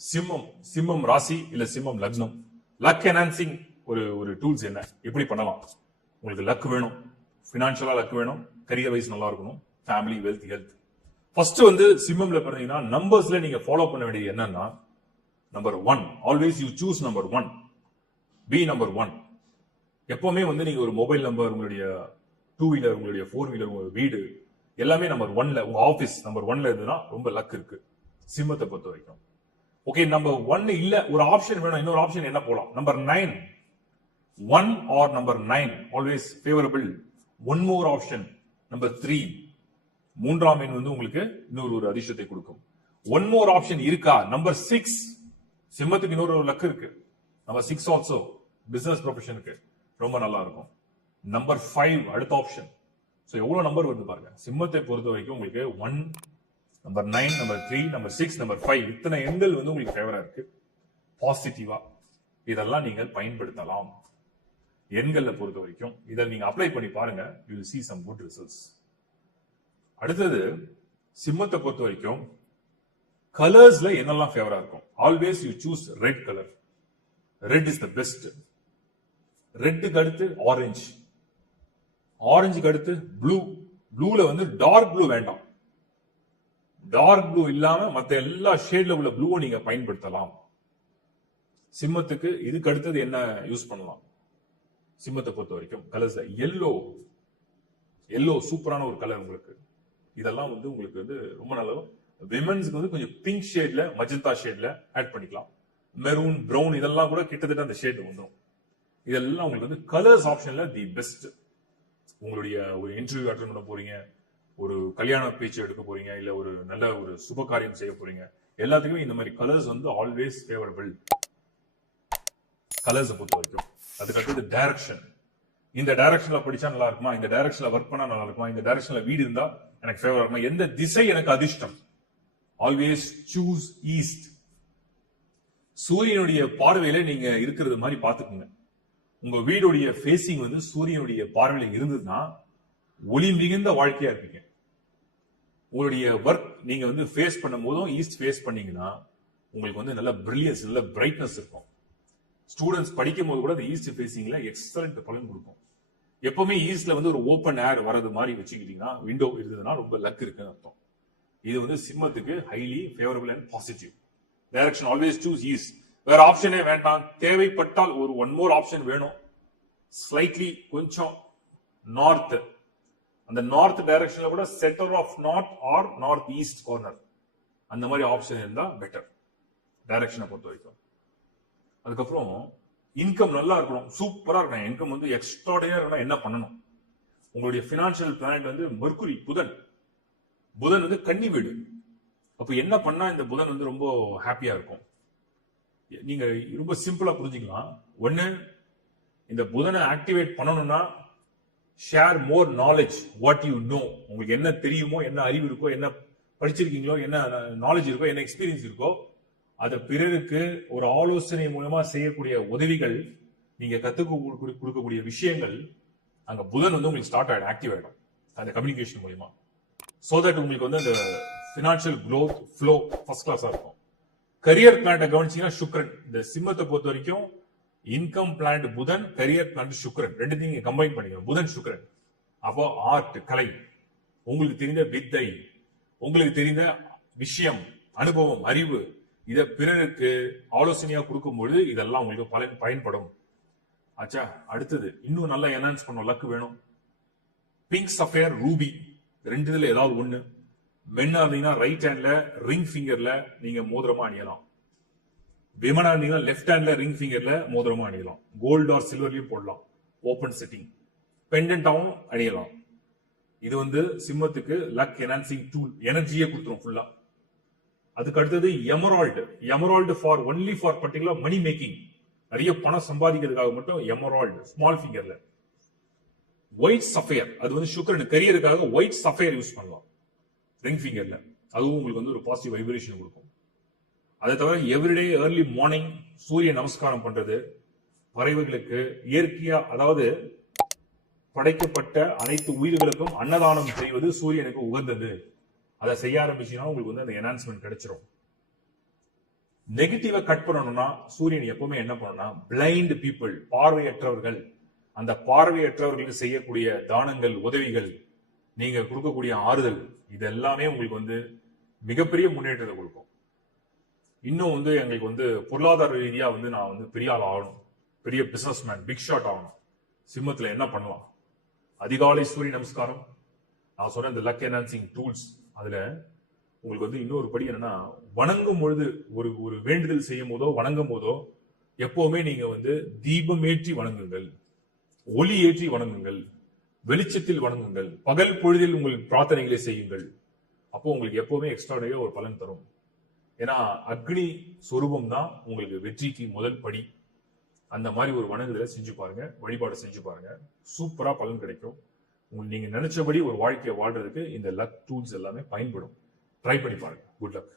சிம்மம் ராசி இல்ல சிம்மம் லக்னம். லக் என்ஹான்சிங் ஒரு டூல்ஸ் என்ன, எப்படி பண்ணலாம்? உங்களுக்கு லக் வேணும், பினான்சியலா லக் வேணும், கரியர் வைஸ் நல்லா இருக்கணும், ஃபேமிலி, வெல்த், ஹெல்த். ஃபர்ஸ்ட் சிம்மம்ல பாத்தீங்கன்னா நம்பர்ஸ்ல நீங்க ஃபாலோ பண்ண வேண்டியது என்னன்னா, number 1 always you choose number 1, be number 1. எப்பவுமே நீங்க ஒரு மொபைல் நம்பர், உங்களுடைய 2 வீலர், உங்களுடைய 4 வீலர், உங்க வீடு எல்லாமே நம்பர் 1ல, உங்க ஆபீஸ் நம்பர் 1ல இருந்ததுன்னா ரொம்ப லக் இருக்கு சிம்மத்தை பொறுத்த வரைக்கும். ஓகே, நம்பர் 1 இல்ல, ஒரு ஆப்ஷன் வேணும், இன்னொரு ஆப்ஷன் என்ன போலாம்? Number 9, 1 or number 9 always favourable. One more option number 3, மூன்றாம் எண் உங்களுக்கு இன்னொரு அதிர்ஷ்டத்தை கொடுக்கும். ஒன் மோர் ஆப்ஷன் இருக்கா? நம்பர் 6, சிம்மத்துக்கு இன்னொரு லக் இருக்கு. நம்பர் 6 ஆல்சோ பிசினஸ் ப்ரொஃபஷனுக்கு ரொம்ப நல்லா இருக்கும். நம்பர் 5 அடுத்த ஆப்ஷன். சோ எவ்வளவு நம்பர் வருது பாருங்க. சிம்மத்தை பொறுத்த வரைக்கும் உங்களுக்கு 1, நம்பர் 9, நம்பர் 3, நம்பர் 6, நம்பர் 5 இத்தனை எண்கள் உங்களுக்கு ஃபேவரா இருக்கு, பாசிட்டிவா. இதெல்லாம் நீங்கள் பயன்படுத்தலாம். எண்களை பொறுத்த வரைக்கும் இதை நீங்க அப்ளை பண்ணி பாருங்க, you will see some good results. அடுத்தது சிம்மத்தை பொறுத்த வரைக்கும் கலர்ஸ்ல என்னெல்லாம் ஃபேவரா இருக்கும்? Always you choose red colour. Red is the best. ரெட்டுக்கு அடுத்து ஆரஞ்சு, ஆரஞ்சுக்கு அடுத்து ப்ளூ. ப்ளூல டார்க் ப்ளூ வேண்டாம், டார்க் ப்ளூ இல்லாம மத்த எல்லா ஷேட்ல உள்ள ப்ளூவை நீங்க பயன்படுத்தலாம். சிம்மத்துக்கு இதுக்கு அடுத்தது என்ன யூஸ் பண்ணலாம்? சிம்மத்தை பொறுத்த வரைக்கும் கலர்ஸ் எல்லோ சூப்பரான ஒரு கலர் உங்களுக்கு. இதெல்லாம் உங்களுக்கு ரொம்ப நல்லது. விமென்ஸ்க்கு கொஞ்சம் பிங்க் ஷேட்ல, மஜந்தா ஷேட்ல ஆட் பண்ணிக்கலாம். மெரூன், பிரவுன் இதெல்லாம் கூட கிட்டத்தட்ட அந்த ஷேட் வந்துடும். இதெல்லாம் உங்களுக்கு கலர்ஸ் ஆப்ஷன்ல தி பெஸ்ட். உங்களுடைய ஒரு இன்டர்வியூ அட்டெண்ட் பண்ண போறீங்க, ஒரு கல்யாண பேச்சு எடுக்க போறீங்க, இல்ல ஒரு நல்ல ஒரு சுப காரியம் செய்ய போறீங்க, எல்லாத்துக்குமே இந்த மாதிரி கலர்ஸ் ஆல்வேஸ் ஃபேவரபிள். கலர்ஸ் பொறுத்த வரைக்கும். அதுக்கு அடுத்தது டைரக்ஷன். இந்த டைரக்ஷன்ல படிச்சா நல்லா இருக்குமா, இந்த டைரக்ஷன்ல ஒர்க் பண்ணா நல்லா இருக்குமா, இந்த டைரக்ஷன்ல வீடு இருந்தா எனக்கு ஃபேவரா இருக்குமா, எந்த திசை எனக்கு அதிர்ஷ்டம்? Always choose east. சூரியனுடைய பார்வையில நீங்க இருக்கிறது மாதிரி பாத்துக்கோங்க. உங்க வீடுடைய ஃபேசிங் சூரியனுடைய பார்வையில இருந்ததுன்னா ஒளி மிகுந்த வாழ்க்கையா இருப்பீங்க. உங்களுடைய ஒர்க் நீங்க ஃபேஸ் பண்ணும் போதும் ஈஸ்ட் ஃபேஸ் பண்ணீங்கன்னா உங்களுக்கு நல்ல பிரில்லியன்ஸ், நல்ல பிரைட்னஸ் இருக்கும். ஸ்டூடெண்ட்ஸ் படிக்கும் போது கூட ஈஸ்ட் ஃபேசிங்ல எக்ஸலண்ட் பலன் கொடுக்கும். எப்பவுமே ஈஸ்ட்ல ஒரு ஓப்பன் ஏர் வரது மாதிரி வச்சுக்கிட்டீங்கன்னா, விண்டோ இருந்ததுன்னா ரொம்ப லக் இருக்குன்னு அர்த்தம். இது சிம்மத்துக்கு highly favourable and positive. Direction always choose east. வேற ஆப்ஷனே வேண்டாம். தேவைப்பட்டால் ஒரு ஒன் மோர் ஆப்ஷன் வேணும், ஸ்லைட்லி கொஞ்சம் நார்த். அந்த நார்த் டைரக்ஷன்ல கூட centre of north or north east corner அந்த மாதிரி ஆப்ஷன் இருந்தா பெட்டர் டைரக்ஷனை பொறுத்த வரைக்கும். அதுக்கப்புறம் இன்கம் நல்லா இருக்கணும், சூப்பரா இருக்கணும். இன்கம் எக்ஸ்ட்ராடினரியா இருக்கணும். என்ன பண்ணணும்? உங்களுடைய பினான்சியல் பிளானட் மெர்க்குரி, புதன் கன்னி வீடு. அப்ப என்ன பண்ணா இந்த புதன் ரொம்ப ஹாப்பியா இருக்கும்? நீங்க ரொம்ப சிம்பிளா புரிஞ்சுக்கலாம். ஒண்ணு, இந்த புதனை ஆக்டிவேட் பண்ணணும்னா share more knowledge, what you know. உங்களுக்கு என்ன தெரியுமோ, என்ன அறிவு இருக்கோ, என்ன படிச்சிருக்கீங்களோ, என்ன நாலேஜ் இருக்கோ, என்ன எக்ஸ்பீரியன்ஸ் இருக்கோ, அதை பிறருக்கு ஒரு ஆலோசனை மூலமா செய்யக்கூடிய உதவிகள், நீங்க கத்துக்க கொடுக்கக்கூடிய விஷயங்கள், அங்க புதன் உங்களுக்கு ஸ்டார்ட் ஆயிடும், ஆக்டிவ் ஆயிடும் அந்த கம்யூனிகேஷன் மூலமா. சோ தட் உங்களுக்கு அந்த பினான்சியல் க்ரோத் ஃப்ளோ ஃபர்ஸ்ட் கிளாஸா இருக்கும். கரியர் பிளான்ட்டை கவனிச்சீங்கன்னா சுக்ரன். இந்த சிம்மத்தை பொறுத்த வரைக்கும் இன்கம் பிளான்ட் புதன், கரியர் பிளான்ட் சுக்ரன், ரெண்டுத்தையும் நீங்க கம்பைன் பண்ணிக்கணும். புதன் சுக்ரன். அப்போ ஆர்ட், கலை, உங்களுக்கு தெரிந்த வித்தை, உங்களுக்கு தெரிந்த விஷயம், அனுபவம், அறிவு, இதை பிறருக்கு ஆலோசனையா கொடுக்கும்பொழுது இதெல்லாம் உங்களுக்கு பயன்படும். ஆச்சா, அடுத்தது இன்னும் நல்லா என்ஹான்ஸ் பண்ண லக் வேணும். பிங்க் சஃபயர், ரூபி, ரெண்டுல ஏதாவது ஒண்ணு. மென்னா இருந்தீங்கன்னா ரைட் ஹேண்ட்ல ரிங் ஃபிங்கர்ல நீங்க மோதிரமா அணியலாம். விமனா இருந்தீங்கன்னா லெஃப்ட் ஹேண்ட்ல ரிங் ஃபிங்கர்ல மோதிரமா அணியலாம். கோல்டு ஆர் சில்வர்லயும் போடலாம். ஓபன் செட்டிங் பெண்டன்டாவும் அணியலாம். இது சிம்மத்துக்கு லக் என்ஹான்சிங் டூல், எனர்ஜியே கொடுத்துரும் ஃபுல்லா. அதுக்கு அடுத்தது emerald for only for particular money making, நிறைய பணம் சம்பாதிக்கிறதுக்காக மட்டும் எமரால்டு ஸ்மால் ஃபிங்கர்ல. ஒயிட் சஃபயர், அது சுக்கிரன், கரியருக்காக ஒயிட் சஃபயர் யூஸ் பண்ணலாம் ரிங் ஃபிங்கர்ல. அதுவும் உங்களுக்கு ஒரு பாசிட்டிவ் வைப்ரேஷன் கொடுக்கும். அதை தவிர எவ்ரிடே ஏர்லி மார்னிங் சூரிய நமஸ்காரம் பண்றது, பறவைகளுக்கு இயற்கையா, அதாவது படைக்கப்பட்ட அனைத்து உயிர்களுக்கும் அன்னதானம் செய்வது சூரியனுக்கு உகந்தது. அதை செய்ய ஆரம்பிச்சீங்கன்னா உங்களுக்கு அந்த என்ஹான்ஸ்மெண்ட் கிடைச்சிடும். நெகட்டிவா கட் பண்ணணும்னா சூரியன் எப்பவுமே என்ன பண்ணணும்னா பிளைண்ட் பீப்புள், பார்வையற்றவர்கள், அந்த பார்வையற்றவர்களுக்கு செய்யக்கூடிய தானங்கள், உதவிகள், நீங்க கொடுக்கக்கூடிய ஆறுதல், இது எல்லாமே உங்களுக்கு வந்து மிகப்பெரிய முன்னேற்றத்தை கொடுக்கும். இன்னும் வந்து எங்களுக்கு வந்து பொருளாதார ரீதியா வந்து நான் வந்து பெரிய ஆள் ஆகணும், பெரிய பிசினஸ் மேன், பிக் ஷாட் ஆகணும். சிம்மத்துல என்ன பண்ணலாம்? அதிகாலை சூரிய நமஸ்காரம், நான் சொன்ன இந்த லக் என்ஹான்சிங் டூல்ஸ், அதுல உங்களுக்கு வந்து இன்னொரு படி என்னன்னா, வணங்கும் பொழுது ஒரு ஒரு வேண்டுதல் செய்யும் போதோ வணங்கும் போதோ எப்பவுமே நீங்க வந்து தீபம் ஏற்றி வணங்குங்கள், ஒளி ஏற்றி வணங்குங்கள், வெளிச்சத்தில் வணங்குங்கள், பகல் பொழுதில் உங்கள் பிரார்த்தனைகளை செய்யுங்கள். அப்போ உங்களுக்கு எப்பவுமே எக்ஸ்ட்ராடினரியா ஒரு பலன் தரும். ஏன்னா அக்னி சொரூபம் தான் உங்களுக்கு வெற்றிக்கு முதல் படி. அந்த மாதிரி ஒரு வணங்குதலை செஞ்சு பாருங்க, வழிபாடு செஞ்சு பாருங்க, சூப்பரா பலன் கிடைக்கும். நீங்க நினைச்சபடி ஒரு வாழ்க்கையை வாழ்றதுக்கு இந்த லக் டூல்ஸ் எல்லாமே பயன்படும். ட்ரை பண்ணி பாருங்க. Good luck.